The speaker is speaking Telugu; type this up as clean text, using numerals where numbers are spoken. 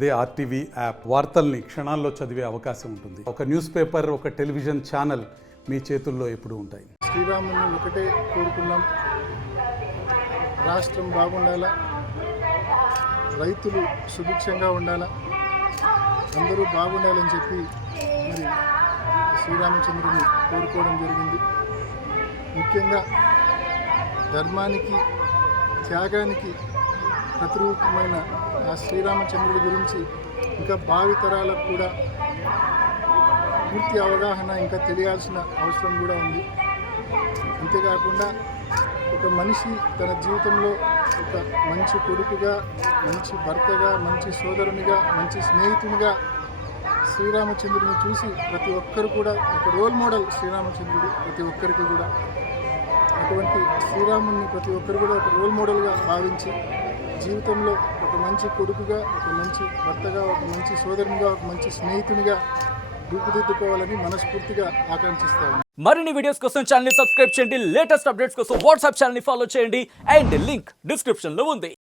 అదే ఆర్టీవీ యాప్ వార్తల్ని క్షణాల్లో చదివే అవకాశం ఉంటుంది. ఒక న్యూస్ పేపర్, ఒక టెలివిజన్ ఛానల్ మీ చేతుల్లో ఎప్పుడూ ఉంటాయి. శ్రీరాముని ఒకటే కోరుకున్నాం, రాష్ట్రం బాగుండాలా, రైతులు సుభిక్షంగా ఉండాలా, అందరూ బాగుండాలని చెప్పి మరి శ్రీరామచంద్రుని కోరుకోవడం జరిగింది. ముఖ్యంగా ధర్మానికి, త్యాగానికి ప్రతిరూపమైన ఆ శ్రీరామచంద్రుడి గురించి ఇంకా భావితరాలకు కూడా పూర్తి అవగాహన ఇంకా తెలియాల్సిన అవసరం కూడా ఉంది. అంతేకాకుండా ఒక మనిషి తన జీవితంలో ఒక మంచి కొడుకుగా, మంచి భర్తగా, మంచి సోదరునిగా, మంచి స్నేహితునిగా శ్రీరామచంద్రుని చూసి ప్రతి ఒక్కరు కూడా ఒక రోల్ మోడల్ శ్రీరామచంద్రుడు. ప్రతి ఒక్కరికి కూడా అటువంటి శ్రీరాముని ప్రతి ఒక్కరు కూడా ఒక రోల్ మోడల్గా భావించి జీవితంలో ఒక మంచి కొడుకుగా, ఒక మంచి భర్తగా, ఒక మంచి సోదరునిగా, ఒక మంచి స్నేహితునిగా రూపుదిద్దుకోవాలని మనస్ఫూర్తిగా ఆకాంక్షిస్తాను. మరిన్ని వీడియోస్ కోసం ఛానల్ ని సబ్స్క్రైబ్ చేయండి. లేటెస్ట్ అప్డేట్స్ కోసం వాట్సాప్ ఛానల్ ని ఫాలో చేయండి. అండ్ లింక్ డిస్క్రిప్షన్ లో ఉంది.